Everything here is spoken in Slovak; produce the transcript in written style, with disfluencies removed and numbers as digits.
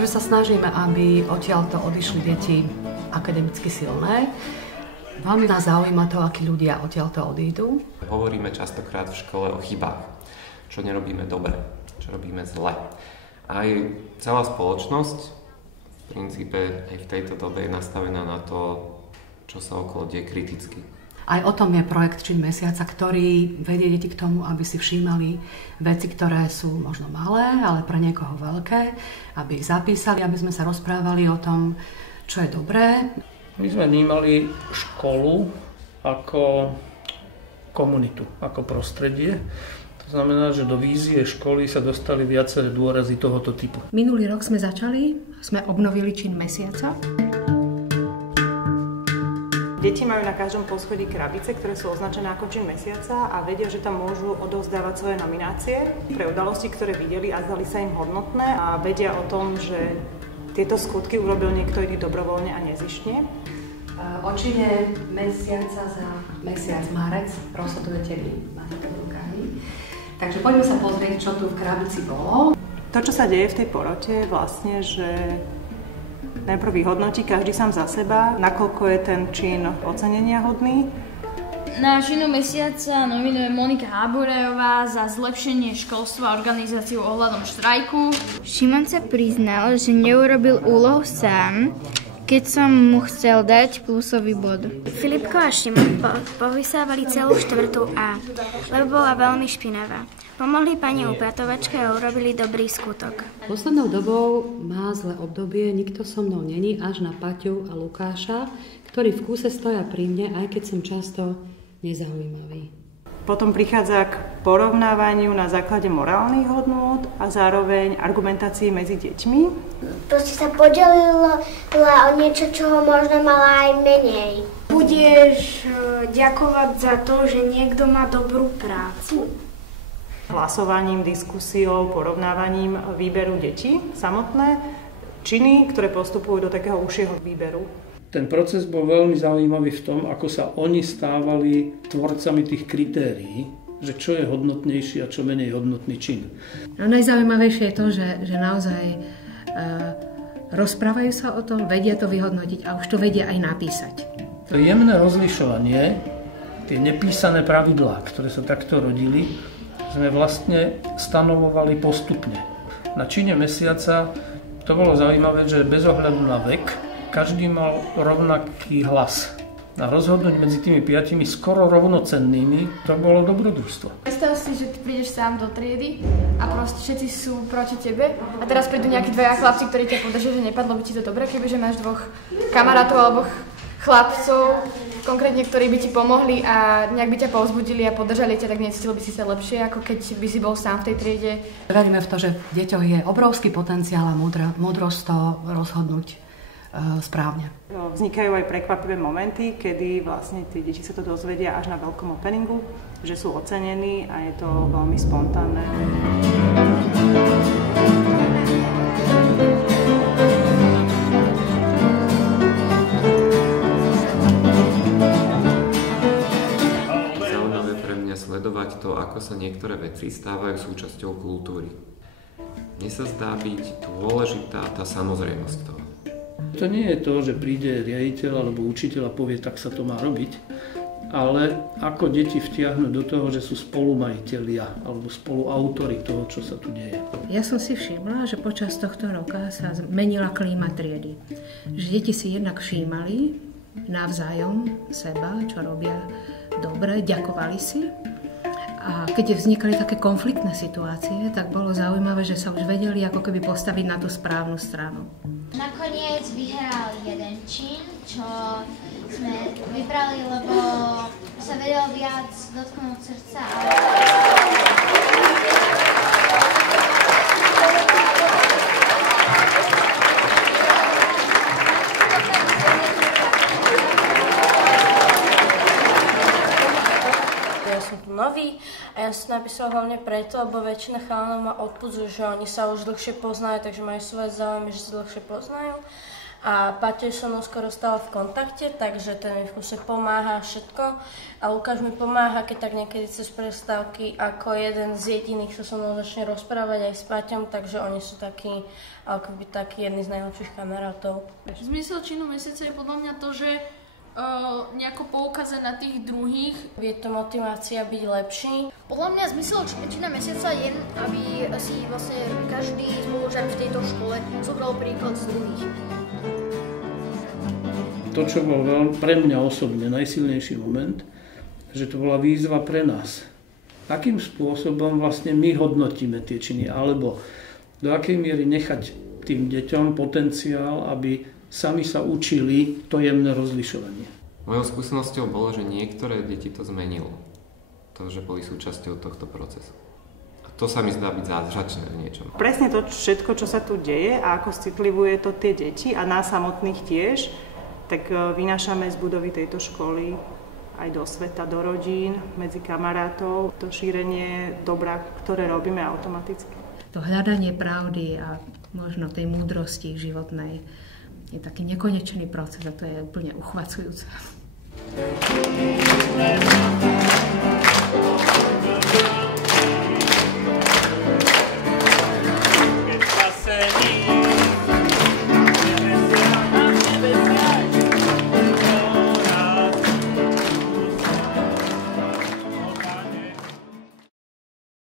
že sa snažíme, aby odtiaľto odišli deti akademicky silné. Veľmi nás zaujíma to, akí ľudia odtiaľto odídu. Hovoríme častokrát v škole o chybách, čo nerobíme dobre, čo robíme zle. Aj celá spoločnosť v princípe aj v tejto dobe je nastavená na to, čo sa okolo deje kriticky. Aj o tom je projekt Čin mesiaca, ktorý vedie deti k tomu, aby si všímali veci, ktoré sú možno malé, ale pre niekoho veľké, aby ich zapísali, aby sme sa rozprávali o tom, čo je dobré. My sme vnímali školu ako komunitu, ako prostredie. To znamená, že do vízie školy sa dostali viaceré dôrazy tohoto typu. Minulý rok sme obnovili Čin mesiaca. Deti majú na každom poschodí krabice, ktoré sú označené ako Čin mesiaca a vedia, že tam môžu odovzdávať svoje nominácie pre udalosti, ktoré videli a zdali sa im hodnotné a vedia o tom, že tieto skutky urobil niekto iný dobrovoľne a nezištne. O Čine mesiaca za mesiac marec rozhodujete vy, máte to v rukami. Takže poďme sa pozrieť, čo tu v krabici bolo. To, čo sa deje v tej porote, je vlastne, že najprv vyhodnotí každý sám za seba, nakoľko je ten čin ocenenia hodný. Na Činu mesiaca nominuje Monika Háborejová za zlepšenie školstva a organizáciu ohľadom štrajku. Šimon sa priznal, že neurobil úlohu sám, keď som mu chcel dať plusový bod. Filipko a Šimon povysávali celú 4. A, lebo bola veľmi špinavá. Pomohli pani upratovačke a urobili dobrý skutok. Poslednou dobou má zlé obdobie, nikto so mnou není, až na Paťu a Lukáša, ktorí v kúse stoja pri mne, aj keď som často nezaujímavý. Potom prichádza k porovnávaniu na základe morálnych hodnôt a zároveň argumentácií medzi deťmi. Proste sa podelila o niečo, čoho možno mala aj menej. Budeš ďakovať za to, že niekto má dobrú prácu? Hlasovaním, diskusiou, porovnávaním výberu detí samotné, činy, ktoré postupujú do takého užšieho výberu. Ten proces bol veľmi zaujímavý v tom, ako sa oni stávali tvorcami tých kritérií, že čo je hodnotnejší a čo menej hodnotný čin. No, najzaujímavejšie je to, že naozaj rozprávajú sa o tom, vedia to vyhodnotiť a už to vedia aj napísať. To jemné rozlišovanie, tie nepísané pravidlá, ktoré sa takto rodili, sme vlastne stanovovali postupne. Na Čine mesiaca to bolo zaujímavé, že bez ohľadu na vek každý mal rovnaký hlas. A rozhodnúť medzi tými 5 skoro rovnocennými, to bolo dobrodružstvo. Predstav si, že ty prídeš sám do triedy a proste všetci sú proti tebe a teraz prídu nejakí dvaja chlapci, ktorí ťa podržia, že nepadlo by ti to dobre, kebyže máš 2 kamarátov alebo chlapcov, konkrétne, ktorí by ti pomohli a nejak by ťa povzbudili a podržali ťa, tak necítil by si sa lepšie, ako keď by si bol sám v tej triede. Veríme v to, že v deťoch je obrovský potenciál a múdrosť to rozhodnúť správne. Vznikajú aj prekvapivé momenty, kedy vlastne tí deti sa to dozvedia až na veľkom openingu, že sú ocenení a je to veľmi spontánne. Zaujímavé pre mňa sledovať to, ako sa niektoré veci stávajú súčasťou kultúry. Mne sa zdá byť dôležitá tá samozrejmosť toho. To nie je to, že príde riaditeľ alebo učiteľ a povie, tak sa to má robiť, ale ako deti vtiahnuť do toho, že sú spolumajitelia alebo spoluautori toho, čo sa tu deje. Ja som si všimla, že počas tohto roka sa zmenila klíma triedy. Že deti si jednak všímali navzájom seba, čo robia dobre, ďakovali si. A keď vznikali také konfliktné situácie, tak bolo zaujímavé, že sa už vedeli ako keby postaviť na tú správnu stranu. Nakoniec vyhral jeden čin, čo sme vybrali, lebo sa vedel viac dotknúť srdca. Ja som tu nový a ja som napísal hlavne preto, lebo väčšina chalanov ma odpudzujú, že oni sa už dlhšie poznajú, takže majú svoje záujmy, že sa dlhšie poznajú. A Paťo so mnou skoro stala v kontakte, takže ten mi v kuse pomáha všetko. A Lukáš mi pomáha, keď tak niekedy cez prestávky, ako jeden z jediných sa so mnou začne rozprávať aj s Paťom, takže oni sú takí jedni z najlepších kamarátov. Zmysel činu mesiaca je podľa mňa to, že nejako poukázať na tých druhých. Je to motivácia byť lepší. Podľa mňa zmysel čina mesiaca je, aby si vlastne každý spolužiak v tejto škole zobral príklad z druhých. To, čo bol pre mňa osobne najsilnejší moment, že to bola výzva pre nás. Akým spôsobom vlastne my hodnotíme tie činy, alebo do akej miery nechať tým deťom potenciál, aby sami sa učili to jemné rozlišovanie. Mojou skúsenosťou bolo, že niektoré deti to zmenilo. To, že boli súčasťou tohto procesu. A to sa mi zdá byť zázračné v niečom. Presne to všetko, čo sa tu deje a ako citlivuje to tie deti a nás samotných tiež, tak vynášame z budovy tejto školy aj do sveta, do rodín, medzi kamarátov, to šírenie dobra, ktoré robíme automaticky. To hľadanie pravdy a možno tej múdrosti životnej je taký nekonečný proces a to je úplne uchvacujúce.